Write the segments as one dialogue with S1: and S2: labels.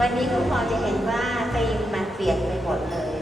S1: วันนี้ก็พอจะเห็นว่าธีมมันเปลี่ยนไปหมดเลย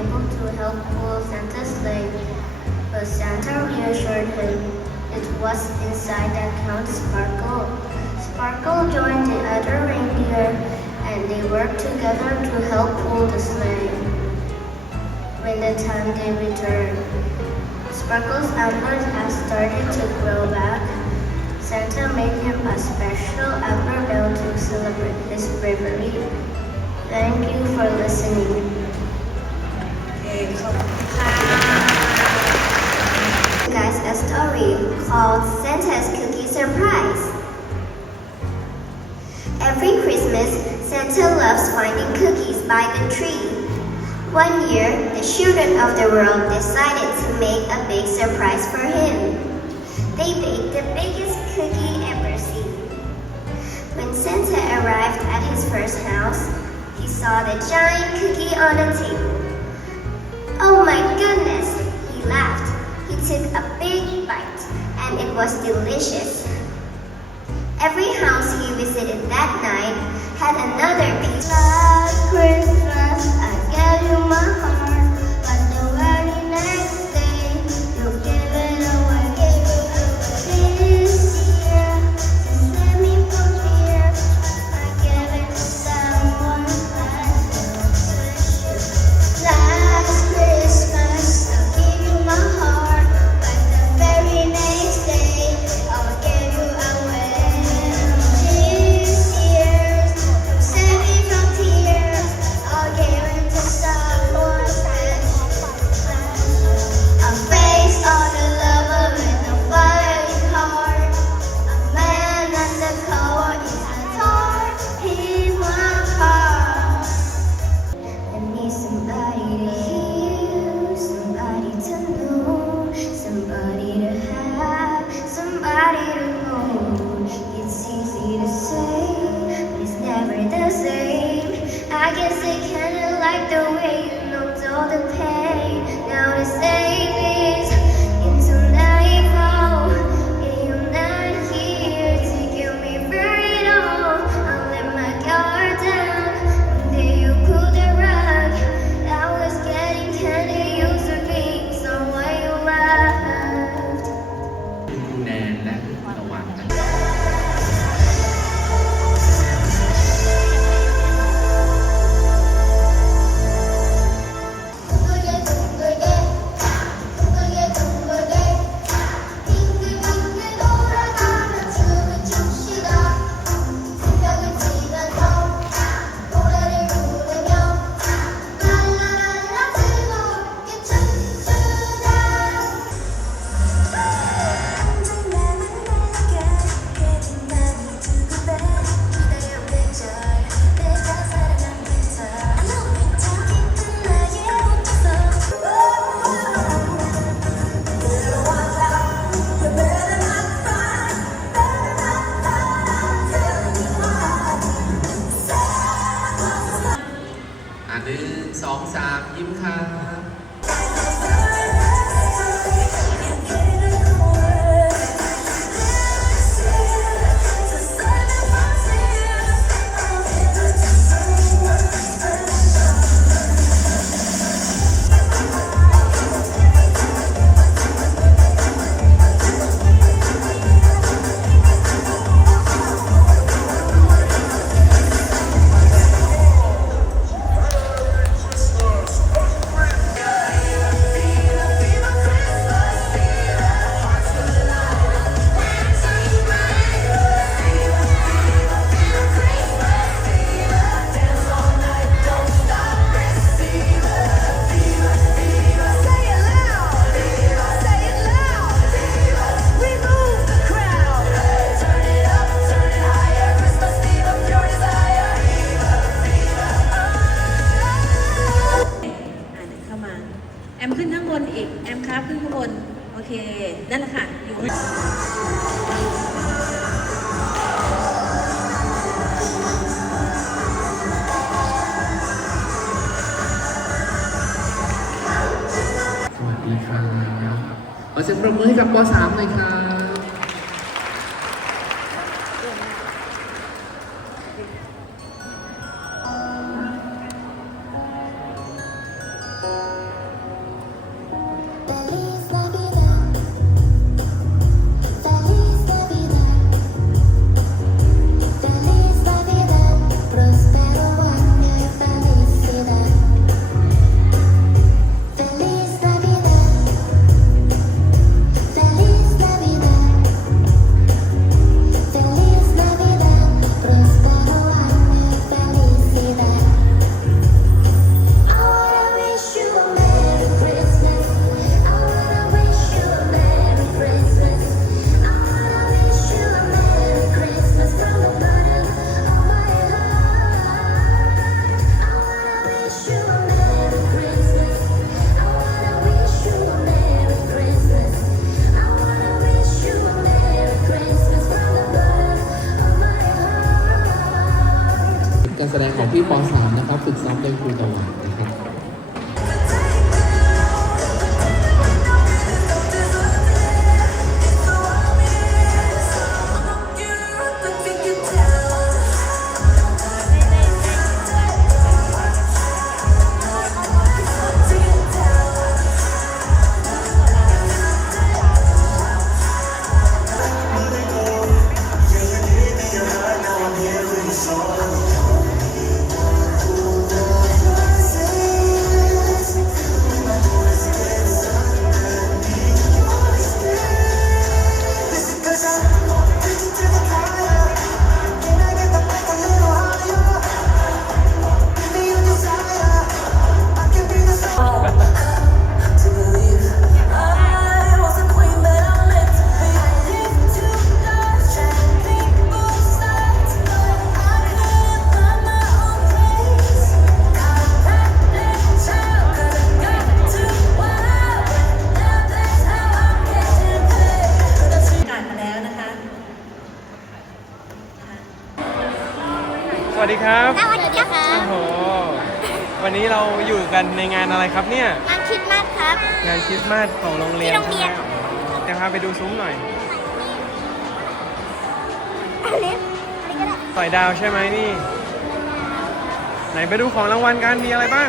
S2: able to help pull Santa's sleigh, but Santa reassured him it was inside that counts Sparkle. Sparkle joined the other reindeer and they worked together to help pull the sleigh. When the time they returned, Sparkle's antlers had started to grow back. Santa made him a special antler bell to celebrate his bravery. Thank you for listening. Guys, a story called Santa's Cookie Surprise. Every Christmas, Santa loves finding cookies by the tree. One year, the children of the world decided to make a big surprise for him. They baked the biggest cookie ever seen. When Santa arrived at his first house, he saw the giant cookie on a table. Oh my goodness, he laughed. He took a big bite, and it was delicious. Every house he visited that night had another piece. Last Christmas, I gave you my heart,
S3: มขึ้นข้างบนอีก แอมครับขึ้นข้างบน โอเค นั่นแหละค่ะอยู่
S4: สวัสดีครับขอเสียงปรบมือให้กับป .3 หน่อยครับ ครับ
S5: เนี่ย
S2: งานคริสต์มาสครับ
S5: งานคริสต์มาสของโรงเรียน
S2: ที่โรงเรียน
S5: ใช่ไหมเดี๋ยวพาไปดูซุ้มหน่อย
S2: อันนี้อันนี้ก็ได้
S5: สอยดาวใช่ไหมนี่ ไหนไปดูของรางวัลกันมีอะไรบ้าง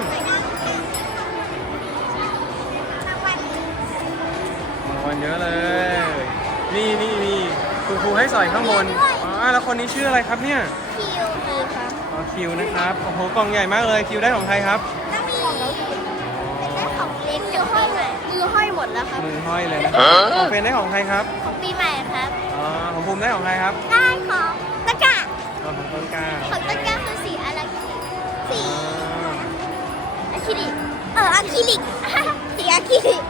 S2: รางวัล
S5: รางวัลเยอะเลย นี่นี่นี่คุณครูให้สอยข้างบนอ๋อแล้วคนนี้ชื่ออะไรครับเนี่ย
S2: คิวคือครับ
S5: อ๋อคิวนะครับ โอ้โห กล่องใหญ่มากเลย คิวได้ของใครครับ
S2: แล้วครับ
S5: มือห้อยเลยนะครับของเฟรนได้ของใครครับ
S2: ของปีใหม่ครับ
S5: อ๋อของภูมิได้ของใครครับ
S2: ได้ของตะกะ
S5: อ๋อของต้นกล้า
S2: ของตะกะคือสีอะไรสี
S5: อ๋อ
S2: อะคริลิกเอออะคริลิกสีอะคริลิก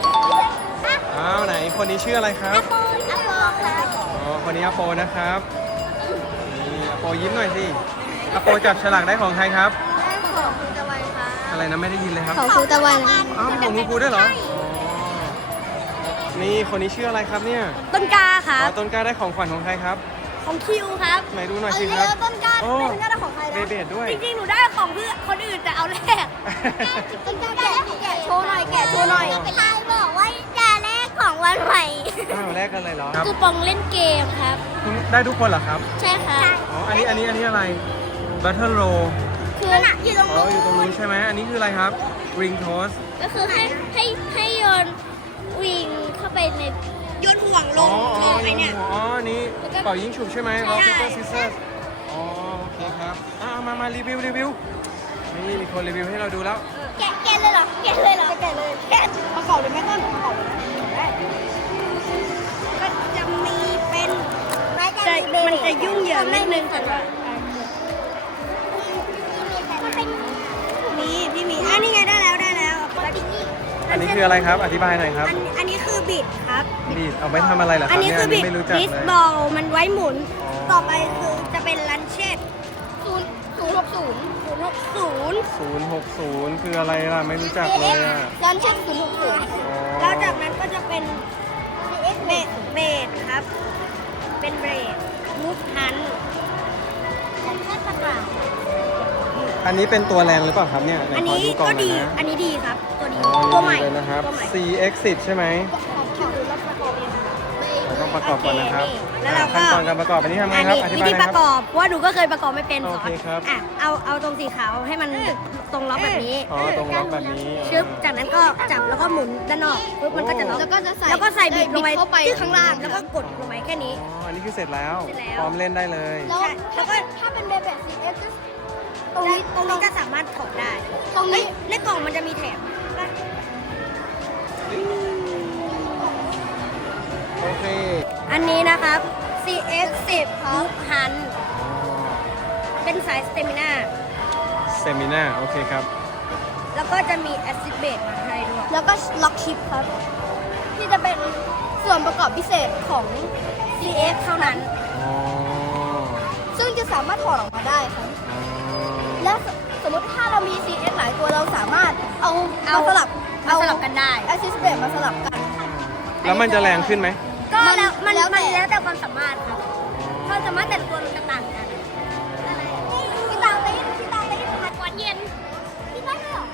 S2: อะ
S5: อ้าวไหนคนนี้ชื่ออะไรครับ
S2: อะโปอะโปครับ
S5: อ๋อคนนี้อโปนะครับนี่อโปยิ้มหน่อยสิอโปจับฉลากได้ของใครครับ
S2: ได้ของคุณตะวันครับ
S5: อะไรนะไม่ได้ยินเลยครับ
S2: ของคุณตะวัน
S5: อ้าวของคุณครูด้วยเหรออ๋อ นี่คนนี้ชื่ออะไรครับเนี่ย
S2: ต้นกล้าค
S5: อ๋
S2: รั
S5: อบต้นกล้าได้ของขวัญของใครครับ
S2: ของคิวครับ
S5: ไหนดูหน่อย
S2: เอา
S5: สิค
S2: เร็
S5: รับ
S2: วต้นกล้า
S5: โอ้
S2: ต้นกล้าได้ของใคร
S5: เบเบดด้วย
S6: จริงๆหนูได้ของเพื่อนคนอื่นแต่เอาแรกแกะแกะโชว์หน่อยแกะโชว์หน่อย
S2: ใครบอกว่าจะแลกของวันใหม่
S5: อ้าวแรกกันเลยเหรอครับ
S6: คูปองเล่นเกมครับ
S5: คุณได้ทุกคนเหรอครับ
S6: ใช่ค่ะ
S5: อ๋อ อันนี้อันนี้อันนี้อะไร Battle Roll
S6: คืออยู่ตรง
S5: อ๋อ อยู่ตรงนู้นใช่ไหม อันนี้คืออะไรครับ Ring Toast
S6: ก็คือให้ให้ให้โยนวิง เข้าไปใน โยนห่วงล
S5: อ๋องอ๋อไอเนี่ย อ๋ออันนี้
S6: แล้วก็
S5: เป่ายิงฉุบใช่ไหม Rock
S6: ใช่
S5: Paper Scissors อ๋อ โอเคครับอ่ามามารีวิวรีวิว นี่มีคนรีวิวให้เราดูแล้ว
S6: แกะแกะเลยเหรอ แกะเลยเหรอ แกะเลยแกะประกอบเลยไหมต้นประกอบเลยนะก็จะมีเป็นจะมันจะยุ่งเหยิงนิดนึงแต่ว่ามีพี่มีอันนี้ไงได้แล้วได้แล้ว
S5: อันนี้คืออะไรครับ อธิบายหน่อยครับ
S6: อันอันนี้คือ บิดครับ
S5: บีดเอาไว้ทำอะไรเหรอค
S6: อั
S5: รั
S6: น
S5: บ
S6: นี้
S5: เนี่ย
S6: คือ
S5: อัน
S6: บิ
S5: นี้
S6: ด
S5: ไม่รู้จัก
S6: ดิส
S5: เลย
S6: บอลมันไว้หมุน
S5: อ๋อ
S6: ต่อไปคือจะเป็นลันเชตศูนย์ศูนย์หกศูนย์ศูนย์หกศูนย์
S5: 060คืออะไรล่ะไม่รู้จักเลยอะ
S6: ลันเชตศูนย์หกศูนย์
S5: อ๋อ
S6: แล้วจากนั้นก็จะเป็นเบสเบสครับ เป็นเบสมูฟฮันของแค่ประกาศ
S5: อันนี้เป็นตัวแรงหรือเปล่าครับเนี่ยไห
S6: อัน
S5: ข
S6: นี้
S5: ล่
S6: ก็
S5: งหน่
S6: ดี
S5: อยนะ
S6: อันนี้ดีครับ ตัวดี
S5: อ๋อ
S6: ตัวใหม่
S5: เลยนะครับ
S6: ตัวใหม่
S5: C Exit ใช่ไหม
S6: ของคิวแล้วประกอบเอง
S5: เราต้องประกอบก่อนนะครับ
S6: แล้วเราก็
S5: ขั้นตอนการประกอบอันนี้ทำไง
S6: อัน
S5: ครับ
S6: นี้
S5: อธิ
S6: วิ
S5: บาย
S6: ธี
S5: ห
S6: ป
S5: นะ
S6: ระ
S5: ค
S6: ก
S5: รับ
S6: อบเพราะว่าหนูก็เคยประกอบไม่เป็น
S5: โอ
S6: สอ
S5: เคนครับ
S6: อะเอาเอาตรงสีขาวให้มันตรงล็อกแบบนี้
S5: อ๋อตรงล็อกแบบนี้
S6: ชึบจากนั้นก็จับแล้วก็หมุนด้านนอกปุ๊บมันก็จะล็อก
S2: แล้วก็จะใส่
S6: แล้วก็ใส่บิดลงไป
S2: เข้าไป
S6: จึ๊ก
S2: ข้างล่าง
S6: แล้วก็กดลงไปแค่นี้
S5: อ๋ออันนี้คือเสร็จแล้ว
S6: เสร็จแล้ว
S5: พร้อมเล่นได้เลย
S6: ใช่แล้วก็ ถ้าเป็นเบเบซีเอฟ ตรงนี้ตรงนี้ก็สามารถถอดได้ตรงนี้ในกล่องมันจะมีแถม
S5: โอเค
S6: อันนี้นะครับ CX 10 ครับฮัน เป็นสายสเตมินา
S5: เซมินาโอเคครับ
S6: แล้วก็จะมีแอซิดเบสมาให้ด้วย
S2: แล้วก็ล็อกชิปครับ ที่จะเป็นส่วนประกอบพิเศษของ
S6: CX เท่านั้น
S5: อ๋อ
S2: ซึ่งจะสามารถถอดออกมาได้ครับ
S5: อ๋อ
S2: และสมมติถ้าเรามี CX หลายตัวเราสามารถเอา
S6: เอา
S2: มาสลับ
S6: มาสลับกันได้
S2: แอสซิสเบตมาสลับกัน
S5: แล้วมันจะแรงขึ้นไหม
S6: ก็แล้วมัน
S2: แล้วแต่
S6: มันแล้วแต่ความสามารถครับความสามารถแต่ละตัวมันจะต่างกัน
S2: พี่ตาเต้นพี่ตาเต้นหวานเย็นพี่ได้เหรอ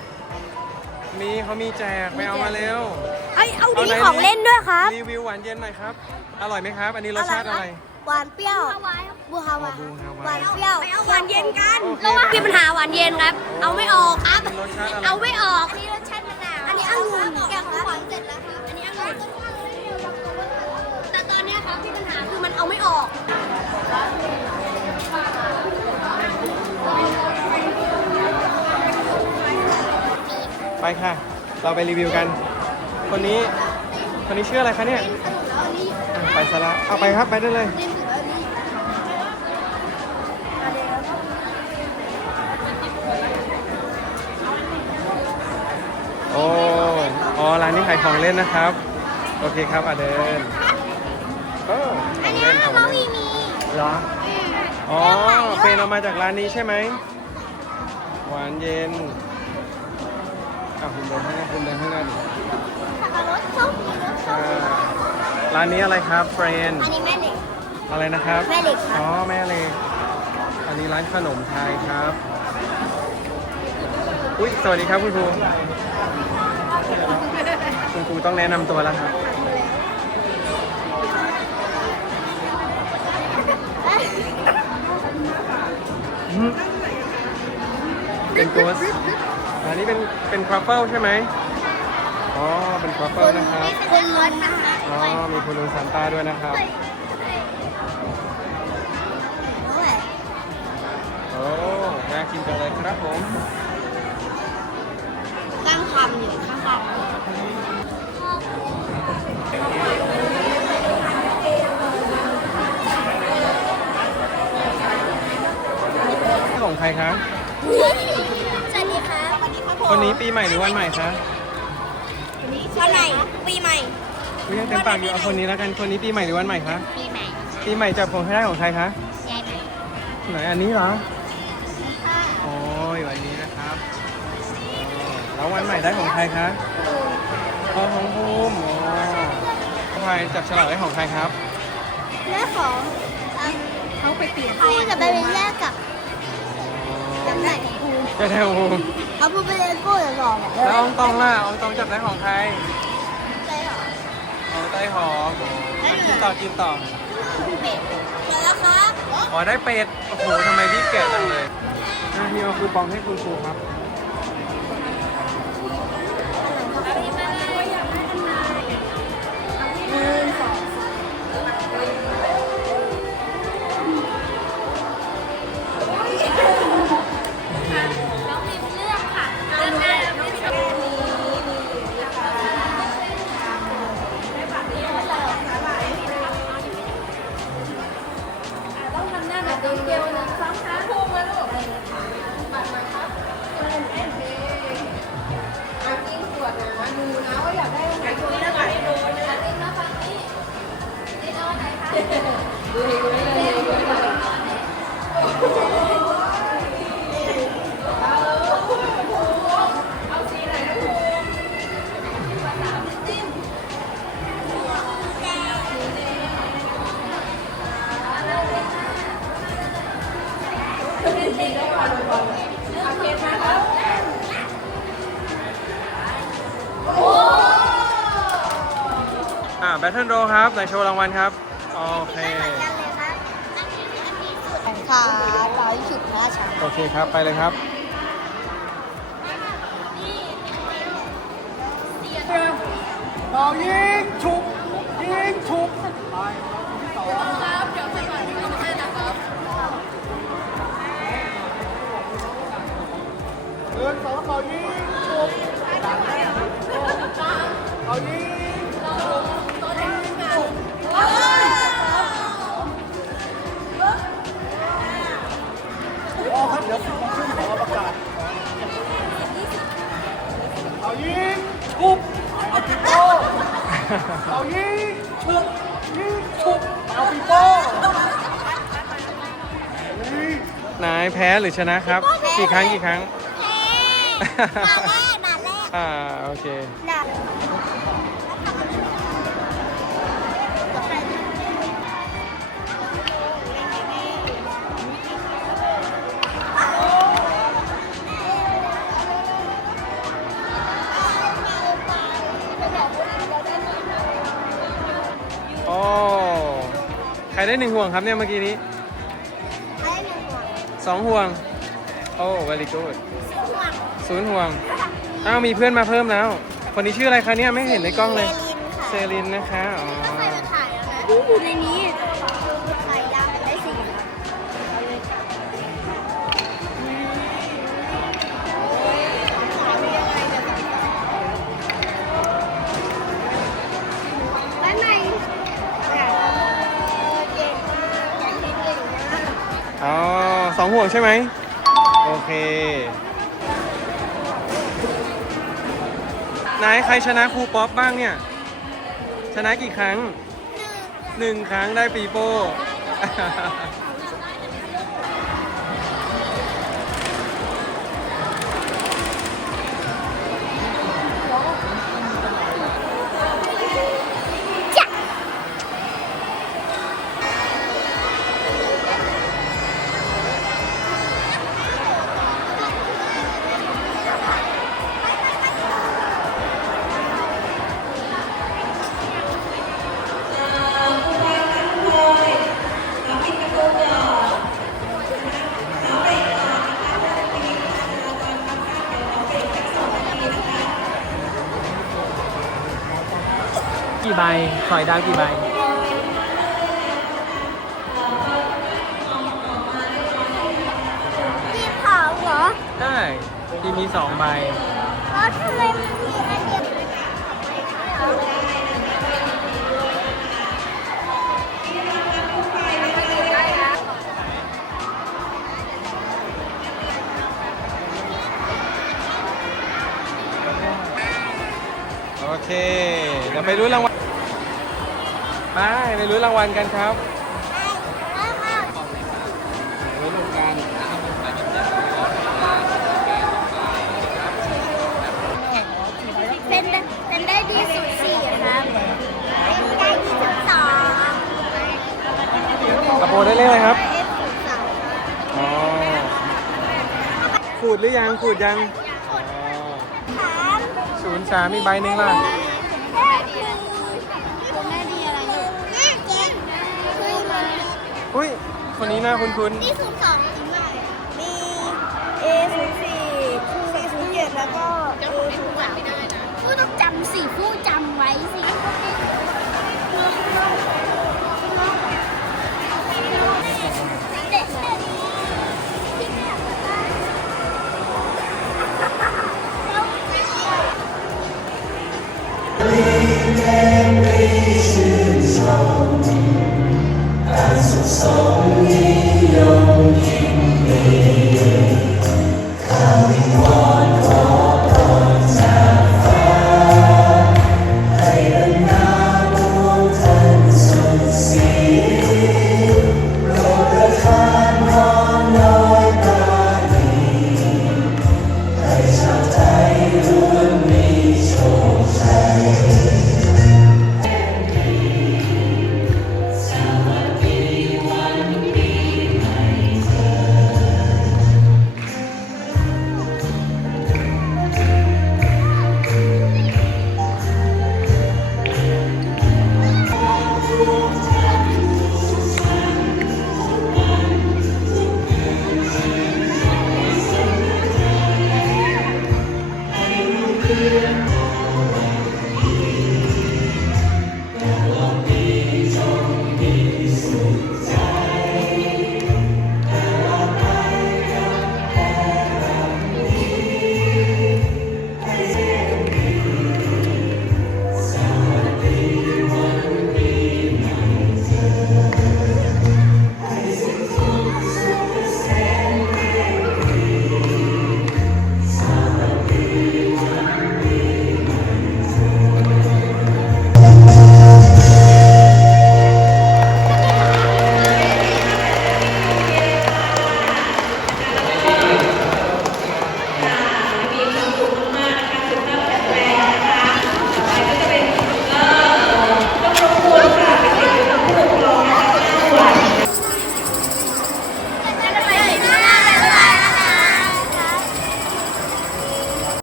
S5: มีเขามีแจกไปเอามาเร็ว
S6: เอ้ยเอา
S5: เอา
S6: ดี
S5: ไหน
S6: ของเล่นด้วยครับ
S5: รีวิวหวานเย็นหน่อยครับ อร่อยไหมครับ อันนี้รสชาติอะไร
S2: หวานเปรี้ยวบูฮาวา
S5: บูฮาวา
S2: หวานเปรี้ยว
S6: ไปเอาหวานเย็นกัน
S5: โอเค
S6: ระวังมีปัญหาหวานเย็นครับ เอาไม่ออกครับ
S5: รสชาติอะไร
S6: เอาไม่ออก
S2: อันนี้รสชาติมะนาว
S6: อันนี้องุ่น
S2: แกะของหวานเสร็จแล้วครับ
S6: อันนี้องุ่นแต่ตอนเนี้ยครับที่ปัญหาคือมันเอาไม่ออก
S5: ไปค่ะ เราไปรีวิวกัน คนนี้ คนนี้ชื่ออะไรคะเนี่ยอะไปซะละเอาไปครับ ไปได้เลย โอ้ อ๋อ ร้านนี้ ขายของเล่นนะครับ โอเคครับอะเดินโอ้ของเล่นของเล่นเหรอ อ๋อเป็นเอามาจากร้านนี้ใช่ไหม หวานเย็นอะคุณเดินข้างหน้าคุณเดินข้างหน้าดิอ่าร้านนี้อะไรครับเฟรน
S2: อันนี้แม่เหล็ก
S5: อะไรนะครับ
S2: แม่เหล็กครับ
S5: อ๋อแม่เหล็กอันนี้ร้านขนมไทยครับ อุ้ยสวัสดีครับคุณครู คุณครูต้องแนะนำตัวแล้วครับ เป็นตัวอันนี้เป็นเป็นครัฟเฟิลใช่ไหมอ๋อ เป็นครัฟเฟิลนะครับ
S2: คนล้วนนะคะ
S5: อ๋อ มีคุณลุงซานต้าด้วยนะครับ โอ้ น่ากินจังเลยครับผม
S2: ตั้งคำอยู่ข้างๆ
S5: ของใครคะ
S2: สวัสดีครับ
S5: คนนี้ปีใหม่หรือวันใหม่คะ
S6: วันไหนปีใหม่
S5: คุยยังเต็มปากอยู่เอาคนนี้แล้วกัน คนนี้ปีใหม่หรือวันใหม่คะ
S2: ปีใหม่
S5: ปีใหม่จับของให้ได้ของใครคะ
S2: ยายใหม่
S5: ไหนอันนี้เหรอโอ้ยวันนี้นะครับอ๋อแล้ววันใหม่ได้ของใครคะอ๋อของภูมิอ๋อพายจับฉลากได้ของใครครับ
S2: และของ
S6: เขาไปเปลี่ยน
S2: คู่จะไปเป็นแรกกับ
S5: อ๋อ
S6: ไหนกู
S5: จะได้โอ้
S6: เขาพูดไปเลยกูจะบอกเนี่ย
S5: แล้วอองตองล่ะอองตองจับได้ของใคร
S6: ใจเหรอ
S5: ของไต้หอมกินต่อกินต่อ
S6: เป็ดแล้วครับ
S5: อ๋อได้เป็ด โอ้โหทำไมรีบแกะจังเลยอะนี่เอาคูปองให้คุณครูครับอ่ 咬的。 เคครับไปเลยครับเรายิงฉุกยิงฉุกเดินสองเขายิงฉุกเขายิง
S4: เอ เอายิงชุบยิงชุบเอาปีโป้
S5: นายแพ้หรือชนะครับ กี่ครั้งกี่ครั้ง
S6: มาแรกมาแรก
S5: อ่าโอเค ได้หนึ่งห่วงครับเนี่ยเมื่อกี้นี้
S6: ให้หนึ่งหัว
S5: สองห่วง โอ้ very good
S6: หัว
S5: ศูนย์ห่วง อ้าวมีเพื่อนมาเพิ่มแล้ว คนนี้ชื่ออะไรคะเนี่ยไม่เห็นในกล้องเลย เซรินนะคะ อ๋อ
S6: ใครมาถ่ายแล้วนะอยู่ในนี้ ส
S5: องห่วงใช่ไหมโอเค นายใครชนะครูป๊อปบ้างเนี่ย ชนะกี่ครั้งหนึ่งครั้งได้ปีโป้ ใบถอยดาวกี่ใบ
S6: พี่เผาเหรอ
S5: ได้ทีมีสองใบ
S6: แล้วทำไมมันมีอันเดียว
S5: โอเคเดี๋ยวไปรู้นรางวัล ไปไปรู้นรางวัลกันครับรู้นรางวัล
S6: เป็นเป็นได้ดีสุดสี่ครับเป็นได้ดีสุดสอง
S5: กระโปรงได้เลขอะไรครับ
S6: ได้สุดสอง
S5: อ๋อ
S6: ขูดหรือยังขูดยัง
S7: ถาม
S6: ศูนย์สามมีใบหนึ่งล่ะ
S7: อุ้
S6: ย คนนี้หน้าคุ้น
S7: นี่ศูนย์สองจริงไหมมี A ศูนย์สี่ C ศูนย์เจ็ดแล้วก็ A ศูนย์สามไม่ได้นะผู้ต้องจำสิผู้จำไว้สิ เด็ก